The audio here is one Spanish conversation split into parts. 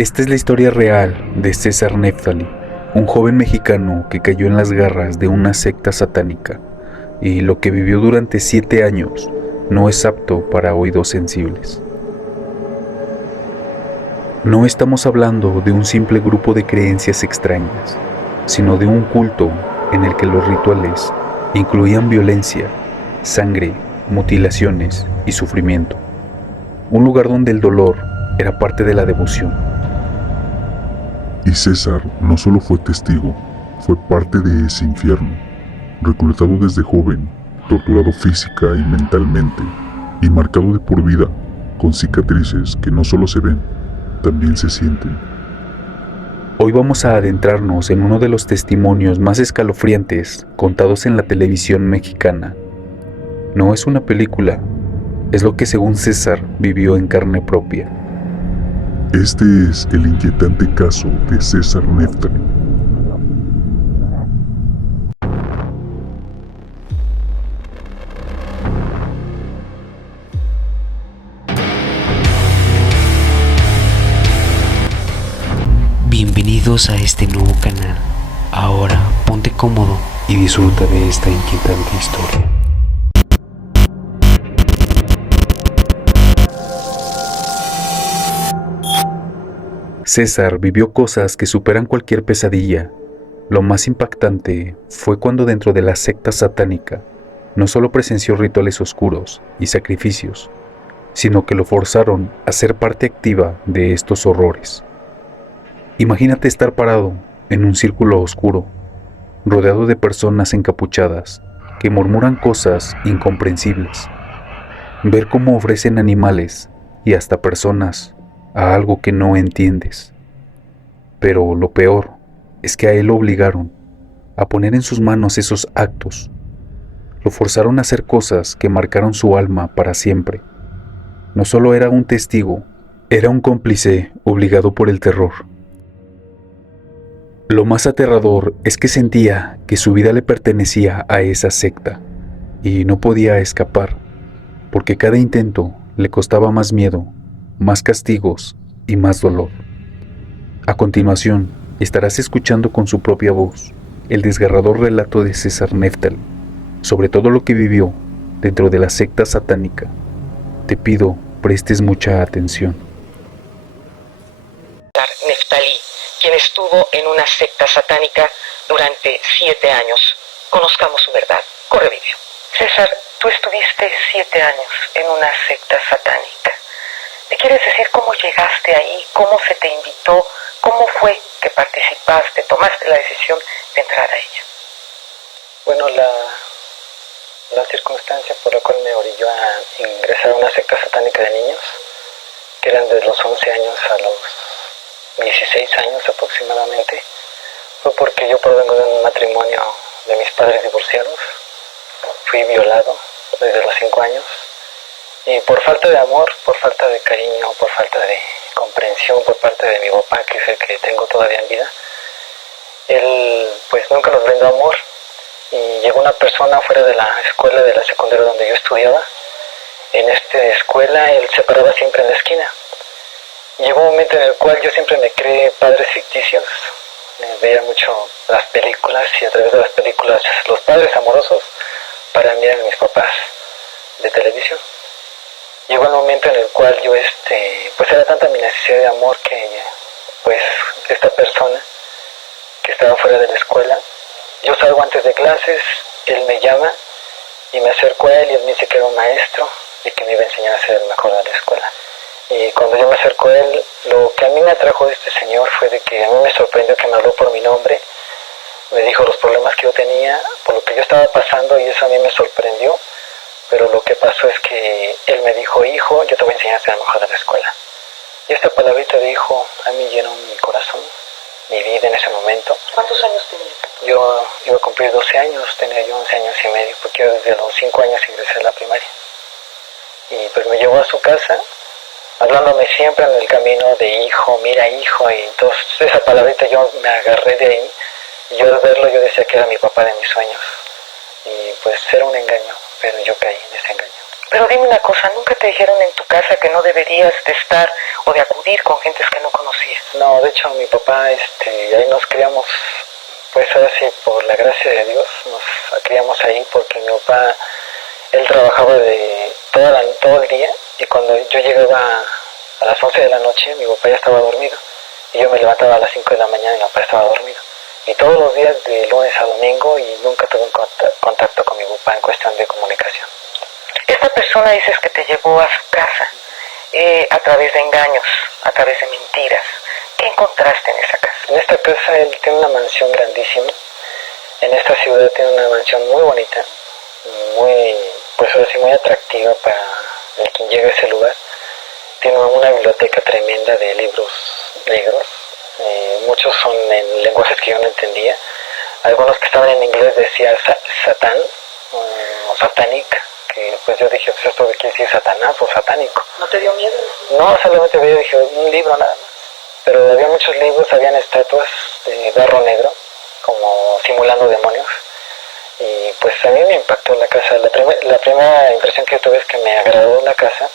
Esta es la historia real de César Neftali, un joven mexicano que cayó en las garras de una secta satánica, y lo que vivió durante 7 años no es apto para oídos sensibles. No estamos hablando de un simple grupo de creencias extrañas, sino de un culto en el que los rituales incluían violencia, sangre, mutilaciones y sufrimiento. Un lugar donde el dolor era parte de la devoción. Y César no solo fue testigo, fue parte de ese infierno, reclutado desde joven, torturado física y mentalmente, y marcado de por vida, con cicatrices que no solo se ven, también se sienten. Hoy vamos a adentrarnos en uno de los testimonios más escalofriantes contados en la televisión mexicana. No es una película, es lo que según César vivió en carne propia. Este es el inquietante caso de César Neftali. Bienvenidos a este nuevo canal. Ahora ponte cómodo Y disfruta de esta inquietante historia. César vivió cosas que superan cualquier pesadilla. Lo más impactante fue cuando dentro de la secta satánica no solo presenció rituales oscuros y sacrificios, sino que lo forzaron a ser parte activa de estos horrores. Imagínate estar parado en un círculo oscuro, rodeado de personas encapuchadas que murmuran cosas incomprensibles. Ver cómo ofrecen animales y hasta personas a algo que no entiendes. Pero lo peor es que a él lo obligaron a poner en sus manos esos actos. Lo forzaron a hacer cosas que marcaron su alma para siempre. No solo era un testigo, era un cómplice obligado por el terror. Lo más aterrador es que sentía que su vida le pertenecía a esa secta y no podía escapar, porque cada intento le costaba más miedo, más castigos y más dolor. A continuación, estarás escuchando con su propia voz el desgarrador relato de César Neftali sobre todo lo que vivió dentro de la secta satánica. Te pido prestes mucha atención. Neftali, quien estuvo en una secta satánica durante 7 años. Conozcamos su verdad. Corre video. César, tú estuviste 7 años en una secta satánica. ¿Me quieres decir cómo llegaste ahí? ¿Cómo se te invitó? ¿Cómo fue que participaste, tomaste la decisión de entrar a ella? Bueno, la circunstancia por la cual me orilló a ingresar a una secta satánica de niños, que eran de los 11 años a los 16 años aproximadamente, fue porque yo provengo de un matrimonio de mis padres divorciados. Fui violado desde los 5 años y por falta de amor, por falta de cariño, por falta de comprensión por parte de mi papá, que es el que tengo todavía en vida, él pues nunca nos brindó amor. Y llegó una persona fuera de la escuela, de la secundaria donde yo estudiaba. En esta escuela él se paraba siempre en la esquina. Llegó un momento en el cual yo siempre me creé padres ficticios. Veía mucho las películas y a través de las películas los padres amorosos para mí eran mis papás de televisión. Llegó el momento en el cual yo pues era tanta mi necesidad de amor que pues esta persona que estaba fuera de la escuela, yo salgo antes de clases, él me llama y me acerco a él y él me dice que era un maestro y que me iba a enseñar a ser el mejor de la escuela. Y cuando yo me acerco a él, lo que a mí me atrajo de este señor fue de que a mí me sorprendió que me habló por mi nombre, me dijo los problemas que yo tenía, por lo que yo estaba pasando, y eso a mí me sorprendió. Pero lo que pasó es que él me dijo: hijo, yo te voy a enseñar a ser el mejor de la escuela. Y esta palabrita de hijo a mí llenó mi corazón, mi vida en ese momento. ¿Cuántos años tenías? Yo iba a cumplir 12 años, tenía yo 11 años y medio, porque yo desde los 5 años ingresé a la primaria. Y pues me llevó a su casa, hablándome siempre en el camino de hijo, mira hijo, y entonces esa palabrita yo me agarré de ahí, y yo al verlo yo decía que era mi papá de mis sueños. Y pues era un engaño, pero yo caí en ese engaño. Pero dime una cosa, ¿nunca te dijeron en tu casa que no deberías de estar o de acudir con gentes que no conocías? No, de hecho mi papá, ahí nos criamos, pues ahora sí, por la gracia de Dios, nos criamos ahí porque mi papá, él trabajaba todo el día y cuando yo llegaba a las 11 de la noche, mi papá ya estaba dormido y yo me levantaba a las 5 de la mañana y mi papá estaba dormido. Y todos los días de lunes a domingo y nunca tuve un contacto con mi papá en cuestión de comunicación. Esta persona dices que te llevó a su casa a través de engaños, a través de mentiras. ¿Qué encontraste en esa casa? En esta casa él tiene una mansión grandísima. En esta ciudad tiene una mansión muy bonita, pues ahora sí, muy atractiva para el quien llega a ese lugar. Tiene una biblioteca tremenda de libros negros. Muchos son en lenguajes que yo no entendía. Algunos que estaban en inglés decía Satán o Satanic, que pues yo dije, pues esto quiere decir Satanás o satánico. ¿No te dio miedo? No, solamente veía, dije, un libro nada más. Pero había muchos libros, habían estatuas de barro negro, como simulando demonios. Y pues a mí me impactó la casa. La primera impresión que yo tuve es que me agradó la casa,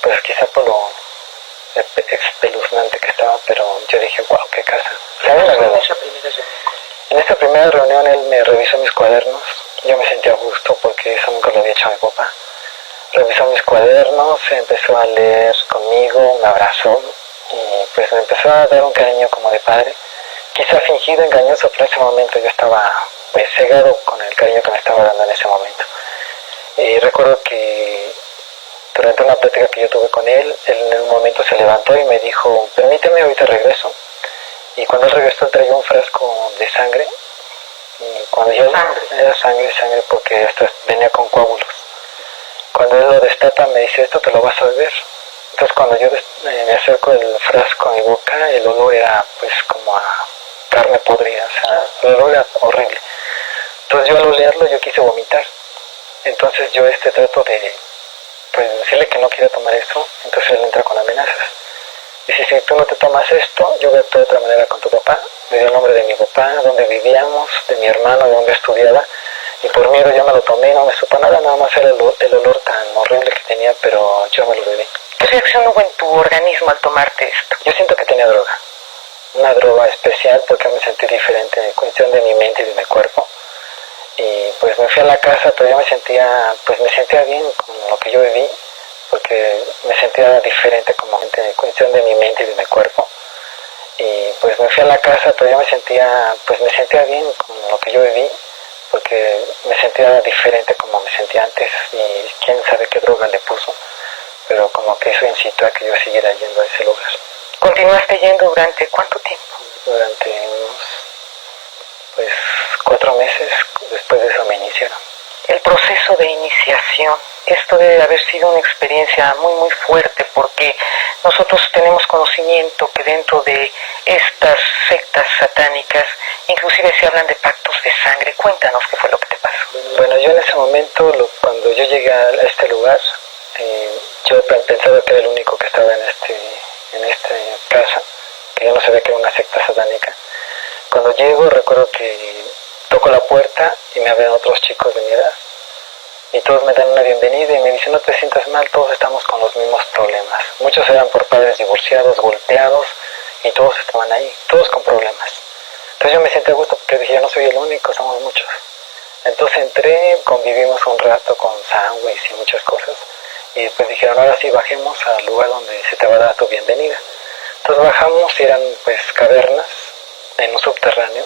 pues quizá por lo espeluznante que estaba, pero yo dije, wow, qué casa. En esa primera reunión él me revisó mis cuadernos. Yo me sentía a gusto porque eso nunca lo había hecho mi papá. Revisó mis cuadernos, empezó a leer conmigo, me abrazó y pues me empezó a dar un cariño como de padre. Quizá fingido, engañoso, pero en ese momento yo estaba pues cegado con el cariño que me estaba dando en ese momento. Y recuerdo que durante una plática que yo tuve con él en un momento se levantó y me dijo, permíteme, ahorita regreso. Y cuando él regresó traía un frasco de sangre. Y cuando yo era sangre, porque esto venía con coágulos. Cuando él lo destapa me dice, esto te lo vas a beber. Entonces cuando yo me acerco el frasco a mi boca, el olor era pues como a carne podrida, o sea, el olor era horrible. Entonces yo al olerlo yo quise vomitar. Entonces yo trato de pues decirle que no quiero tomar eso, entonces él entra con amenazas. Dice, si tú no te tomas esto, yo voy a actuar de otra manera con tu papá. Me dio el nombre de mi papá, dónde vivíamos, de mi hermano, de dónde estudiaba. Y por miedo yo me lo tomé, no me supo nada más era el olor tan horrible que tenía, pero yo me lo bebí. ¿Qué reacción hubo en tu organismo al tomarte esto? Yo siento que tenía droga, una droga especial porque me sentí diferente en cuestión de mi mente y de mi cuerpo. Y pues me fui a la casa, pero yo me sentía bien con lo que yo viví, porque me sentía diferente como gente en cuestión de mi mente y de mi cuerpo. Y pues me fui a la casa, pero yo me sentía bien con lo que yo viví, porque me sentía diferente como me sentía antes y quién sabe qué droga le puso, pero como que eso incitó a que yo siguiera yendo a ese lugar. ¿Continuaste yendo durante cuánto tiempo? Durante unos 4 meses después de eso me iniciaron. El proceso de iniciación, esto debe haber sido una experiencia muy muy fuerte porque nosotros tenemos conocimiento que dentro de estas sectas satánicas inclusive se hablan de pactos de sangre. Cuéntanos qué fue lo que te pasó. Bueno, yo en ese momento, cuando yo llegué a este lugar, yo pensaba que era el único que estaba en esta casa, que yo no sabía que era una secta satánica. Cuando llego recuerdo que toco la puerta y me abren otros chicos de mi edad. Y todos me dan una bienvenida y me dicen, no te sientas mal, todos estamos con los mismos problemas. Muchos eran por padres divorciados, golpeados, y todos estaban ahí, todos con problemas. Entonces yo me sentí a gusto porque dije, yo no soy el único, somos muchos. Entonces entré, convivimos un rato con sándwiches y muchas cosas. Y después dijeron, ahora sí bajemos al lugar donde se te va a dar tu bienvenida. Entonces bajamos y eran pues cavernas en un subterráneo.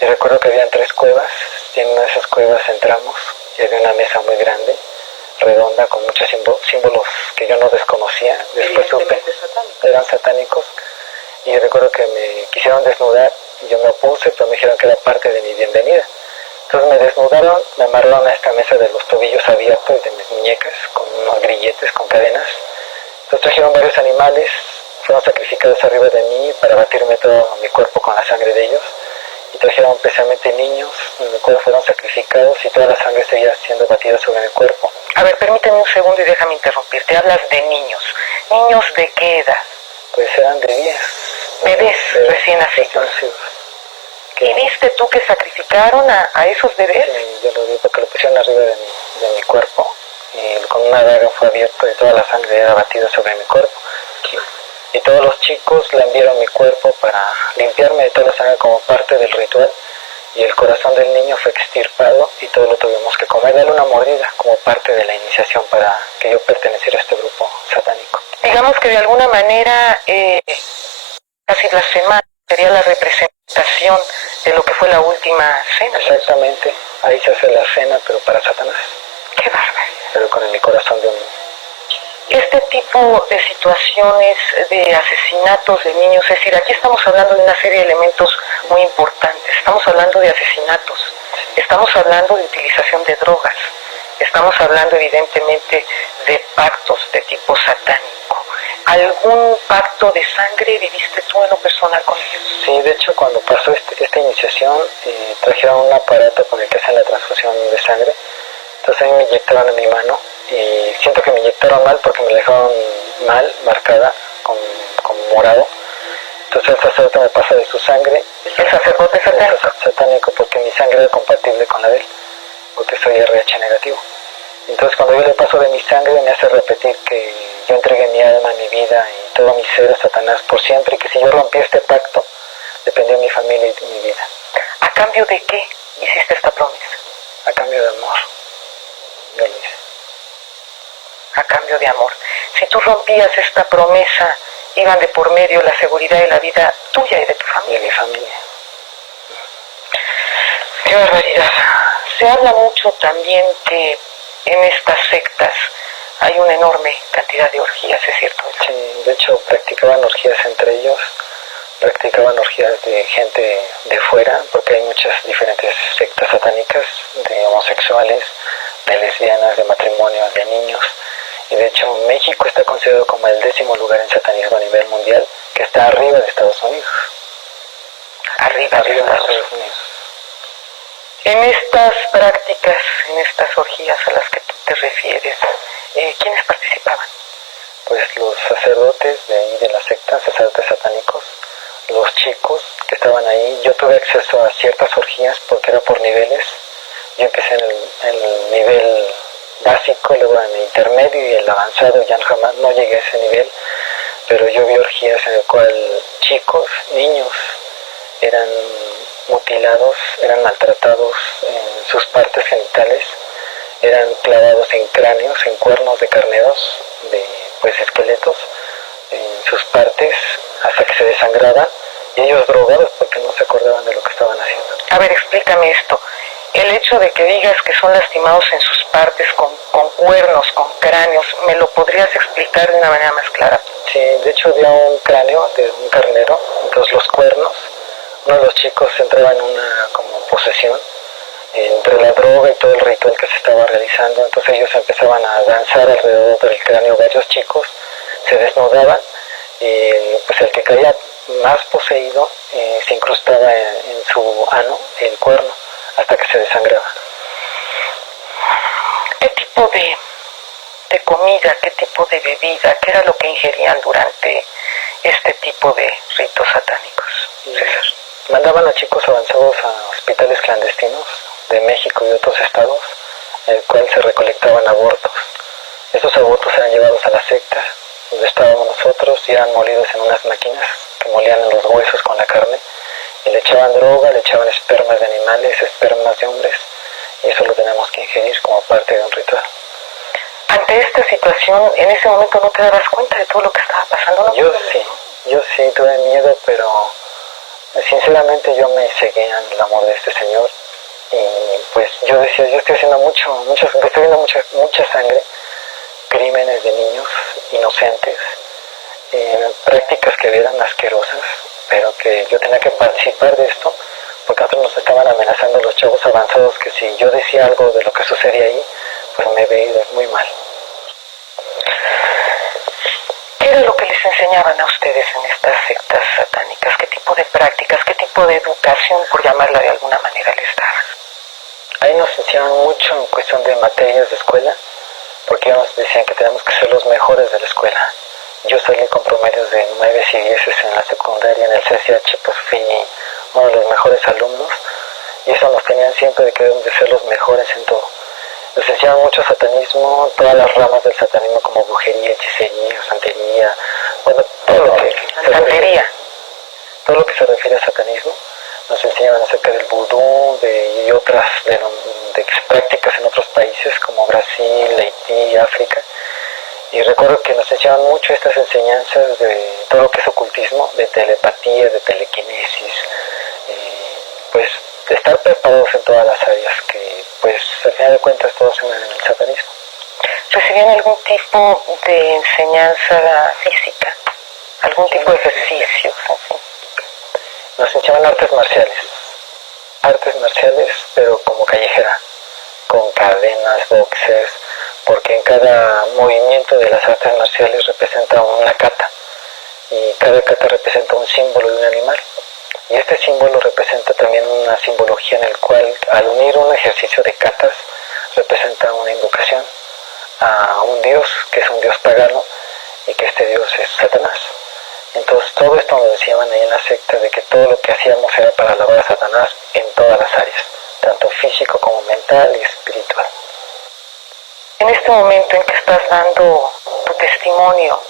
Y recuerdo que habían 3 cuevas, y en una de esas cuevas entramos y había una mesa muy grande, redonda, con muchos símbolos que yo no desconocía. Después supe, eran satánicos. Y recuerdo que me quisieron desnudar y yo me opuse, pero me dijeron que era parte de mi bienvenida. Entonces me desnudaron, me amarraron a esta mesa de los tobillos abiertos de mis muñecas, con unos grilletes, con cadenas. Entonces trajeron varios animales, fueron sacrificados arriba de mí para batirme todo mi cuerpo con la sangre de ellos. Y trajeron especialmente niños, en el cual fueron sacrificados y toda la sangre seguía siendo batida sobre mi cuerpo. A ver, permíteme un segundo y déjame interrumpirte. Hablas de niños. ¿Niños de qué edad? Pues eran bebés. Bebés recién nacidos. ¿Y viste tú que sacrificaron a esos bebés? Sí, yo lo vi porque lo pusieron arriba de mi cuerpo. Y con una daga fue abierto y toda la sangre era batida sobre mi cuerpo. Y todos los chicos lambieron mi cuerpo para limpiarme de toda la sangre como parte del ritual. Y el corazón del niño fue extirpado y todo lo tuvimos que comer. Darle una mordida como parte de la iniciación para que yo perteneciera a este grupo satánico. Digamos que de alguna manera, casi blasfemar, sería la representación de lo que fue la última cena. Exactamente, ahí se hace la cena, pero para Satanás. ¡Qué bárbaro! Pero con el corazón de un niño. Este tipo de situaciones de asesinatos de niños, es decir, aquí estamos hablando de una serie de elementos muy importantes. Estamos hablando de asesinatos, estamos hablando de utilización de drogas, estamos hablando evidentemente de pactos de tipo satánico. ¿Algún pacto de sangre viviste tú en lo personal con ellos? Sí, de hecho cuando pasó esta iniciación trajeron un aparato con el que hacen la transfusión de sangre. Entonces a mí me inyectaron en mi mano y siento que me inyectaron mal porque me la dejaron mal, marcada, con morado. Entonces el sacerdote me pasa de su sangre. ¿El sacerdote satánico? Satánico, porque mi sangre era compatible con la de él, porque soy RH negativo. Entonces cuando yo le paso de mi sangre me hace repetir que yo entregué mi alma, mi vida y todo mi ser a Satanás por siempre, y que si yo rompía este pacto, dependía de mi familia y de mi vida. ¿A cambio de qué hiciste esta promesa? A cambio de amor. Yo lo hice. A cambio de amor. Si tú rompías esta promesa, iban de por medio la seguridad y la vida tuya y de tu familia. Y de mi familia. ¡Qué barbaridad! Se habla mucho también que en estas sectas hay una enorme cantidad de orgías, ¿es cierto? Sí, de hecho practicaban orgías entre ellos, practicaban orgías de gente de fuera, porque hay muchas diferentes sectas satánicas, de homosexuales, de lesbianas, de matrimonios, de niños. Y de hecho México está considerado como el 10º lugar en satanismo a nivel mundial, que está arriba de Estados Unidos. Arriba de Estados Unidos. En estas prácticas, en estas orgías a las que tú te refieres, ¿quiénes participaban? Pues los sacerdotes de ahí de la secta, sacerdotes satánicos, los chicos que estaban ahí. Yo tuve acceso a ciertas orgías porque era por niveles. Yo empecé en el nivel básico, luego en el intermedio y el avanzado, ya jamás no llegué a ese nivel, pero yo vi orgías en el cual chicos, niños, eran mutilados, eran maltratados en sus partes genitales, eran clavados en cráneos, en cuernos de carneros, de esqueletos, en sus partes, hasta que se desangraban, y ellos drogados porque no se acordaban de lo que estaban haciendo. A ver, explícame esto. El hecho de que digas que son lastimados en sus partes con cuernos, con cráneos, ¿me lo podrías explicar de una manera más clara? Sí, de hecho había un cráneo de un carnero, entonces los cuernos, uno de los chicos entraba en una como posesión, entre la droga y todo el ritual que se estaba realizando, entonces ellos empezaban a danzar alrededor del cráneo, varios chicos se desnudaban, y pues el que caía más poseído se incrustaba en su ano, el cuerno, hasta que se desangraba. ¿Qué tipo de comida, qué tipo de bebida, qué era lo que ingerían durante este tipo de ritos satánicos, César? Mandaban a chicos avanzados a hospitales clandestinos de México y de otros estados, en el cual se recolectaban abortos. Estos abortos eran llevados a la secta, donde estábamos nosotros, y eran molidos en unas máquinas que molían los huesos con la carne, y le echaban droga, le echaban espermas de animales, espermas de hombres, y eso lo tenemos que ingerir como parte de un ritual. Ante esta situación, en ese momento no te dabas cuenta de todo lo que estaba pasando, ¿no? Yo sí tuve miedo, pero sinceramente yo me cegué en el amor de este señor, y pues yo decía, yo estoy haciendo estoy viendo mucha sangre, crímenes de niños inocentes, prácticas que eran asquerosas, pero que yo tenía que participar de esto, porque otros nos estaban amenazando los chavos avanzados, que si yo decía algo de lo que sucedía ahí, pues me veía muy mal. ¿Qué era lo que les enseñaban a ustedes en estas sectas satánicas? ¿Qué tipo de prácticas, qué tipo de educación, por llamarla de alguna manera, les daban? Ahí nos enseñaban mucho en cuestión de materias de escuela, porque ellos nos decían que tenemos que ser los mejores de la escuela. Yo salí con promedios de 9 y 10 en la secundaria, en el CCH, pues fui uno de los mejores alumnos, y eso nos tenían siempre de que debemos de ser los mejores en todo. Nos enseñaban mucho satanismo, todas las ramas del satanismo como brujería, hechicería, santería, Bueno, Santería. todo lo que se refiere a satanismo, nos enseñaban acerca del vudú y otras de prácticas en otros países como Brasil, Haití, África. Y recuerdo que nos enseñaban mucho estas enseñanzas de todo lo que es ocultismo, de telepatía, de telequinesis, pues de estar preparados en todas las áreas, que pues al final de cuentas todos se unen en el satanismo. ¿Recibían algún tipo de enseñanza física? ¿Algún tipo de ejercicios? Nos enseñaban artes marciales, pero como callejera, con cadenas, boxers, porque en cada movimiento de las artes marciales representa una kata, y cada kata representa un símbolo de un animal. Y este símbolo representa también una simbología en el cual, al unir un ejercicio de katas, representa una invocación a un dios, que es un dios pagano, y que este dios es Satanás. Entonces todo esto nos decían ahí en la secta, de que todo lo que hacíamos era para alabar a Satanás en todas las áreas, tanto físico como mental y espiritual. En este momento en que estás dando tu testimonio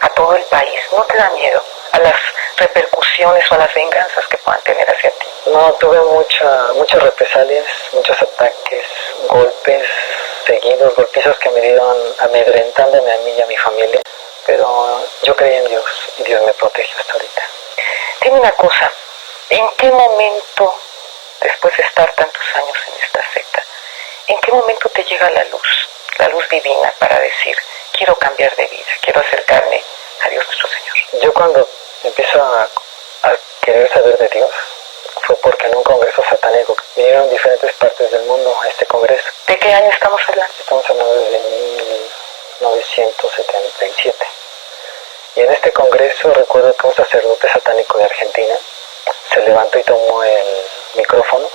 a todo el país, ¿no te da miedo a las repercusiones o a las venganzas que puedan tener hacia ti? No, tuve muchas represalias, muchos ataques, golpes seguidos, golpizos que me dieron amedrentándome a mí y a mi familia, pero yo creí en Dios y Dios me protege hasta ahorita. Dime una cosa, ¿en qué momento, después de estar tantos años en esta secta, en qué momento te llega la luz divina para decir, quiero cambiar de vida, quiero acercarme a Dios nuestro Señor? Yo cuando empiezo a querer saber de Dios, fue porque en un congreso satánico vinieron diferentes partes del mundo a este congreso. ¿De qué año estamos hablando? Estamos hablando de 1977. Y en este congreso recuerdo que un sacerdote satánico de Argentina se levantó y tomó el micrófono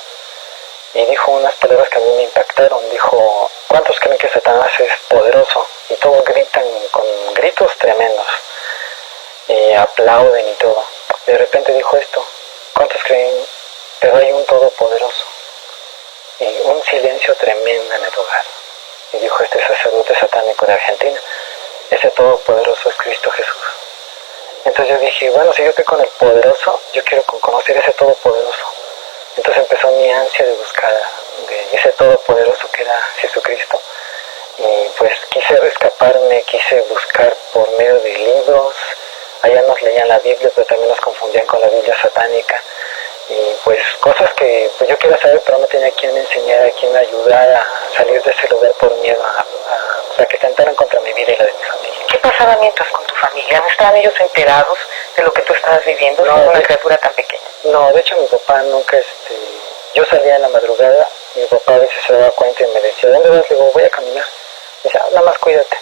y dijo unas palabras que a mí me impactaron. Dijo, ¿cuántos creen que Satanás es poderoso? Y todos gritan con gritos tremendos y aplauden y todo. De repente dijo esto, ¿cuántos creen? Pero hay un todopoderoso. Y un silencio tremendo en el lugar. Y dijo este sacerdote satánico de Argentina, ese todopoderoso es Cristo Jesús. Entonces yo dije, bueno, si yo estoy con el poderoso, yo quiero conocer ese todopoderoso. Entonces empezó mi ansia de buscar de ese todopoderoso que era Jesucristo. Y pues quise escaparme, quise buscar por medio de libros. Allá nos leían la Biblia, pero también nos confundían con la Biblia satánica. Y pues cosas que pues yo quería saber, pero no tenía quien me enseñara, quien me ayudara a salir de ese lugar por miedo a que tentaran contra mi vida y la de mi familia. ¿Qué pasaba mientras con tu familia? ¿No estaban ellos enterados de lo que tú estabas viviendo siendo una criatura tan pequeña? No, de hecho mi papá nunca, yo salía en la madrugada, mi papá a veces se daba cuenta y me decía, ¿dónde vas? Le digo, voy a caminar. Me decía, nada más cuídate.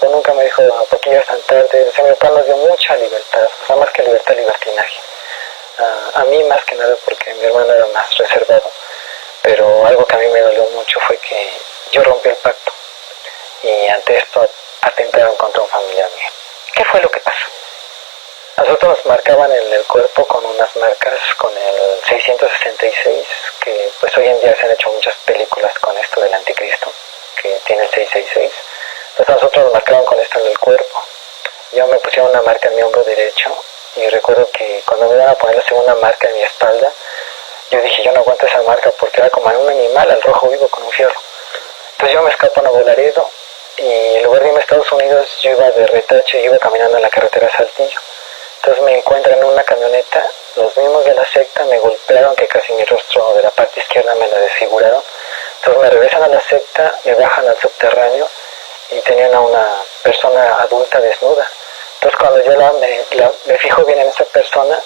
Pero nunca me dijo, ¿por qué llegas tan tarde? O sea, mi papá nos dio mucha libertad, o sea, más que libertad, libertinaje. A mí más que nada porque mi hermano era más reservado, pero algo que a mí me dolió mucho fue que yo rompí el pacto y ante esto atentaron contra un familiar mío. ¿Qué fue lo que pasó? A nosotros nos marcaban en el cuerpo con unas marcas con el 666, que pues hoy en día se han hecho muchas películas con esto del anticristo, que tiene el 666. Entonces a nosotros nos marcaban con esto en el cuerpo. Yo me pusieron una marca en mi hombro derecho y recuerdo que cuando me iban a poner la segunda marca en mi espalda, yo dije, yo no aguanto esa marca porque era como un animal al rojo vivo con un fierro. Entonces yo me escapo a Nuevo Laredo y en lugar de irme a Estados Unidos, yo iba de retache, yo iba caminando en la carretera Saltillo. Entonces me encuentran en una camioneta, los mismos de la secta me golpearon que casi mi rostro de la parte izquierda me la desfiguraron. Entonces me regresan a la secta, me bajan al subterráneo y tenían a una persona adulta desnuda. Entonces cuando yo me fijo bien en esa persona,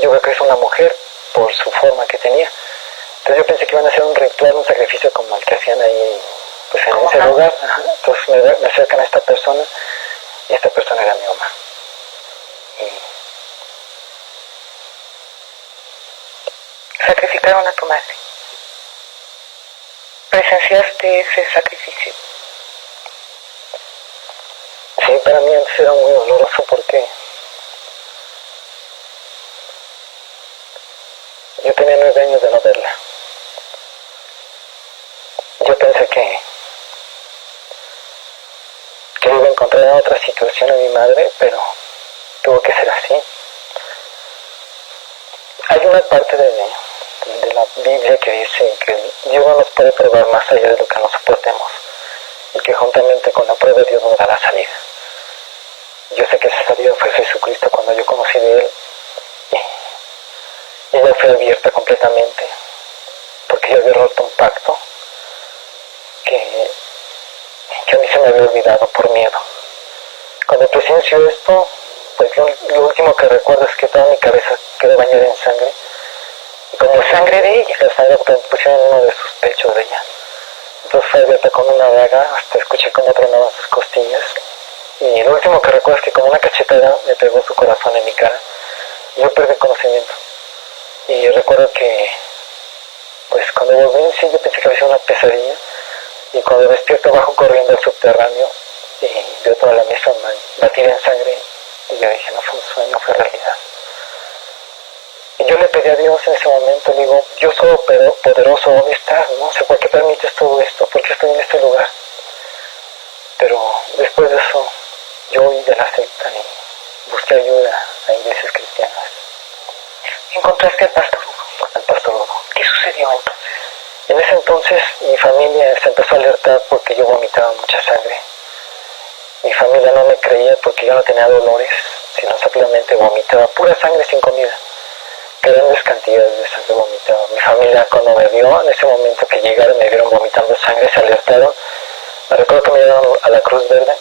yo veo que es una mujer por su forma que tenía. Entonces yo pensé que iban a hacer un ritual, un sacrificio como el que hacían ahí pues en ese lugar. Entonces me acercan a esta persona y esta persona era mi mamá. Sacrificaron a tu madre. ¿Presenciaste ese sacrificio? Sí, para mí antes era muy doloroso porque yo tenía 9 años de no verla. Yo pensé que iba a encontrar otra situación en mi madre, pero tuvo que ser así. Hay una parte de la Biblia que dice que Dios no nos puede probar más allá de lo que nos soportemos y que juntamente con la prueba Dios nos da la salida. Yo sé que esa salida fue Jesucristo cuando yo conocí de Él. Y ella fue abierta completamente porque yo había roto un pacto que a mí se me había olvidado por miedo. Cuando presenció esto, pues lo último que recuerdo es que toda mi cabeza quedó bañada en sangre. Y como sangre de ella, la sangre que pusieron en uno de sus pechos de ella. Entonces fue abierta con una daga, hasta escuché cómo tronaban sus costillas. Y lo último que recuerdo es que como una cachetada me pegó su corazón en mi cara. Y yo perdí conocimiento. Y recuerdo que, pues cuando volví en sí, yo pensé que había sido una pesadilla. Y cuando despierto bajo corriendo al subterráneo y veo toda la mesa batida en sangre. Y yo dije, no fue un sueño, fue realidad. Y yo le pedí a Dios en ese momento, le digo, Dios todopoderoso, ¿dónde estás? ¿No? O sea, ¿por qué permites todo esto? ¿Por qué estoy en este lugar? Pero después de eso, yo huí de la secta y busqué ayuda a iglesias cristianas. ¿Encontraste al pastor Hugo? Al pastor Hugo. ¿Qué sucedió entonces? En ese entonces mi familia se empezó a alertar porque yo vomitaba mucha sangre. Mi familia no me creía porque yo no tenía dolores, sino simplemente vomitaba pura sangre sin comida. Grandes cantidades de sangre vomitaba. Mi familia cuando me vio, en ese momento que llegaron, me vieron vomitando sangre, se alertaron. Me recuerdo que me llevaron a la Cruz Verde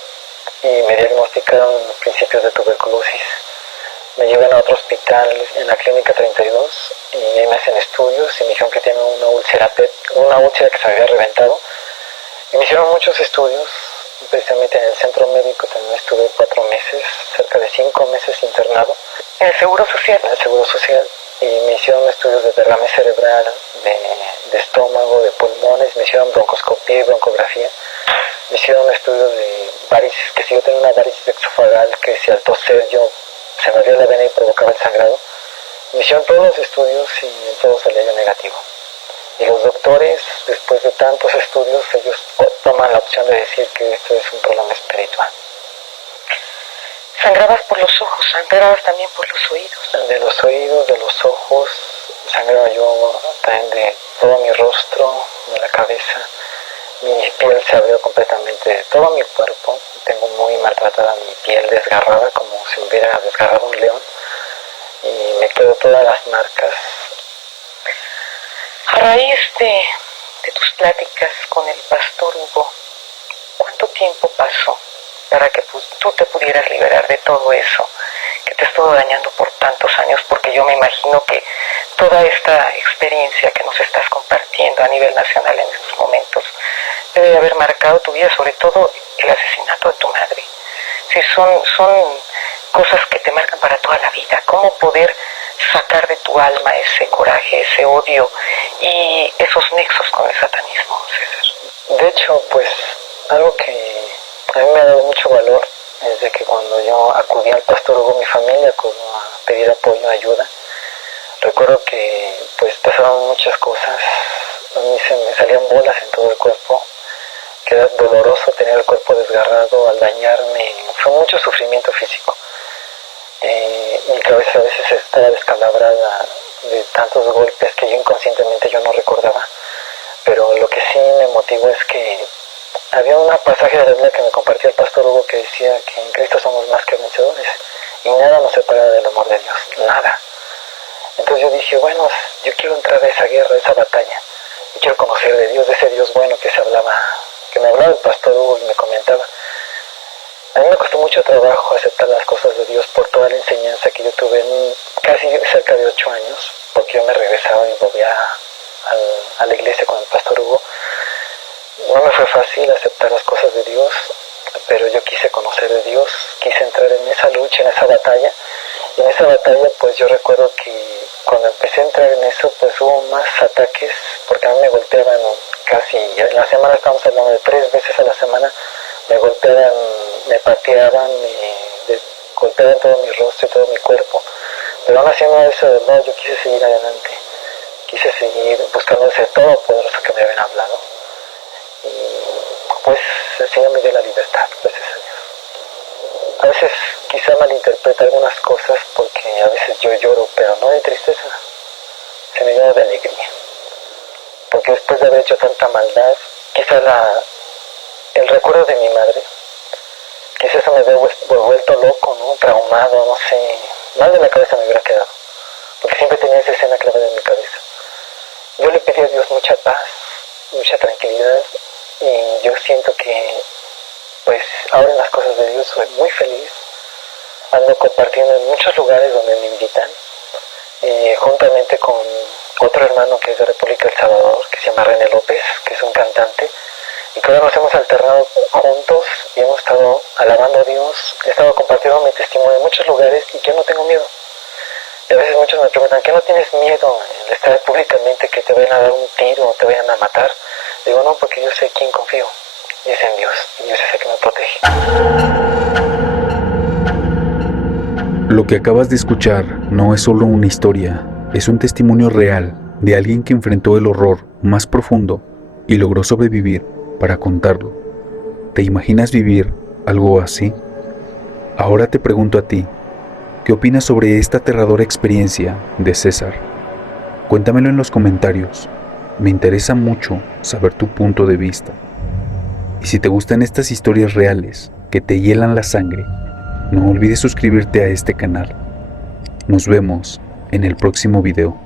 y me diagnosticaron principios de tuberculosis. Me llevan a otro hospital en la clínica 32 y ahí me hacen estudios y me dijeron que tengo una úlcera que se había reventado. Y me hicieron muchos estudios, especialmente en el centro médico. También estuve 4 meses, cerca de 5 meses internado. ¿En el Seguro Social? En el Seguro Social. Y me hicieron estudios de derrame cerebral, de estómago, de pulmones, me hicieron broncoscopía y broncografía. Me hicieron estudios de varices, que si yo tenía una varices exofagal, que si al toser yo se me abría la vena y provocaba el sangrado. Me hicieron todos los estudios y en todos salía yo negativo. Y los doctores, después de tantos estudios, ellos toman la opción de decir que esto es un problema espiritual. ¿Sangrabas por los ojos? ¿Sangrabas también por los oídos? De los oídos, de los ojos, sangraba yo también de todo mi rostro, de la cabeza. Mi piel se abrió completamente de todo mi cuerpo. Tengo muy maltratada mi piel, desgarrada, como si me hubiera desgarrado un león. Y me quedó todas las marcas. A raíz de tus pláticas con el pastor Hugo, ¿cuánto tiempo pasó para que tú te pudieras liberar de todo eso que te estuvo dañando por tantos años? Porque yo me imagino que toda esta experiencia que nos estás compartiendo a nivel nacional en estos momentos debe de haber marcado tu vida, sobre todo el asesinato de tu madre. Sí, son cosas que te marcan para toda la vida. ¿Cómo poder sacar de tu alma ese coraje, ese odio y esos nexos con el satanismo, César? De hecho, pues algo que a mí me ha dado mucho valor es de que cuando yo acudí al pastor Hugo, mi familia, acudió a pedir apoyo, ayuda. Recuerdo que pues pasaron muchas cosas. A mí se me salían bolas en todo el cuerpo, que era doloroso tener el cuerpo desgarrado al dañarme. Fue mucho sufrimiento físico. Mi cabeza a veces estaba descalabrada de tantos golpes que yo inconscientemente yo no recordaba. Pero lo que sí me motivó es que había un pasaje de la Biblia que me compartió el pastor Hugo que decía que en Cristo somos más que vencedores y nada nos separa del amor de Dios, nada. Entonces yo dije, bueno, yo quiero entrar a esa guerra, a esa batalla, y quiero conocer de Dios, de ese Dios bueno que me hablaba el pastor Hugo y me comentaba. A mí me costó mucho trabajo aceptar las cosas de Dios por toda la enseñanza que yo tuve en casi cerca de 8 años, porque yo me regresaba y volvía a la iglesia con el pastor Hugo. No me fue fácil aceptar las cosas de Dios, pero yo quise conocer de Dios, quise entrar en esa lucha, en esa batalla. Y en esa batalla, pues yo recuerdo que cuando empecé a entrar en eso, pues hubo más ataques, porque a mí me golpeaban casi, en la semana estamos hablando de 3 veces a la semana, me golpeaban, me pateaban, me golpeaban todo mi rostro y todo mi cuerpo. Pero aún así no, yo quise seguir adelante, quise seguir buscando ese todopoderoso que me habían hablado. Y pues el Señor me dio la libertad, gracias a Dios. a veces quizá malinterpreta algunas cosas porque a veces yo lloro, pero no de tristeza, sino yo de alegría. Porque después de haber hecho tanta maldad, quizá el recuerdo de mi madre, quizá eso me había vuelto loco, ¿no? Traumado, no sé, mal de la cabeza me hubiera quedado, porque siempre tenía esa escena clavada en mi cabeza. Yo le pedí a Dios mucha paz, mucha tranquilidad, y yo siento que pues ahora en las cosas de Dios soy muy feliz. Ando compartiendo en muchos lugares donde me invitan, juntamente con otro hermano que es de República del Salvador, que se llama René López, que es un cantante, y que ahora nos hemos alternado juntos y hemos estado alabando a Dios, he estado compartiendo mi testimonio en muchos lugares y yo no tengo miedo. Y a veces muchos me preguntan, ¿qué no tienes miedo en estar públicamente que te vayan a dar un tiro o te vayan a matar? Digo, no, porque yo sé quién confío, y es en Dios, y Dios es el que me protege. Lo que acabas de escuchar no es solo una historia, es un testimonio real de alguien que enfrentó el horror más profundo y logró sobrevivir para contarlo. ¿Te imaginas vivir algo así? Ahora te pregunto a ti, ¿qué opinas sobre esta aterradora experiencia de César? Cuéntamelo en los comentarios, me interesa mucho saber tu punto de vista. Y si te gustan estas historias reales que te hielan la sangre, no olvides suscribirte a este canal. Nos vemos en el próximo video.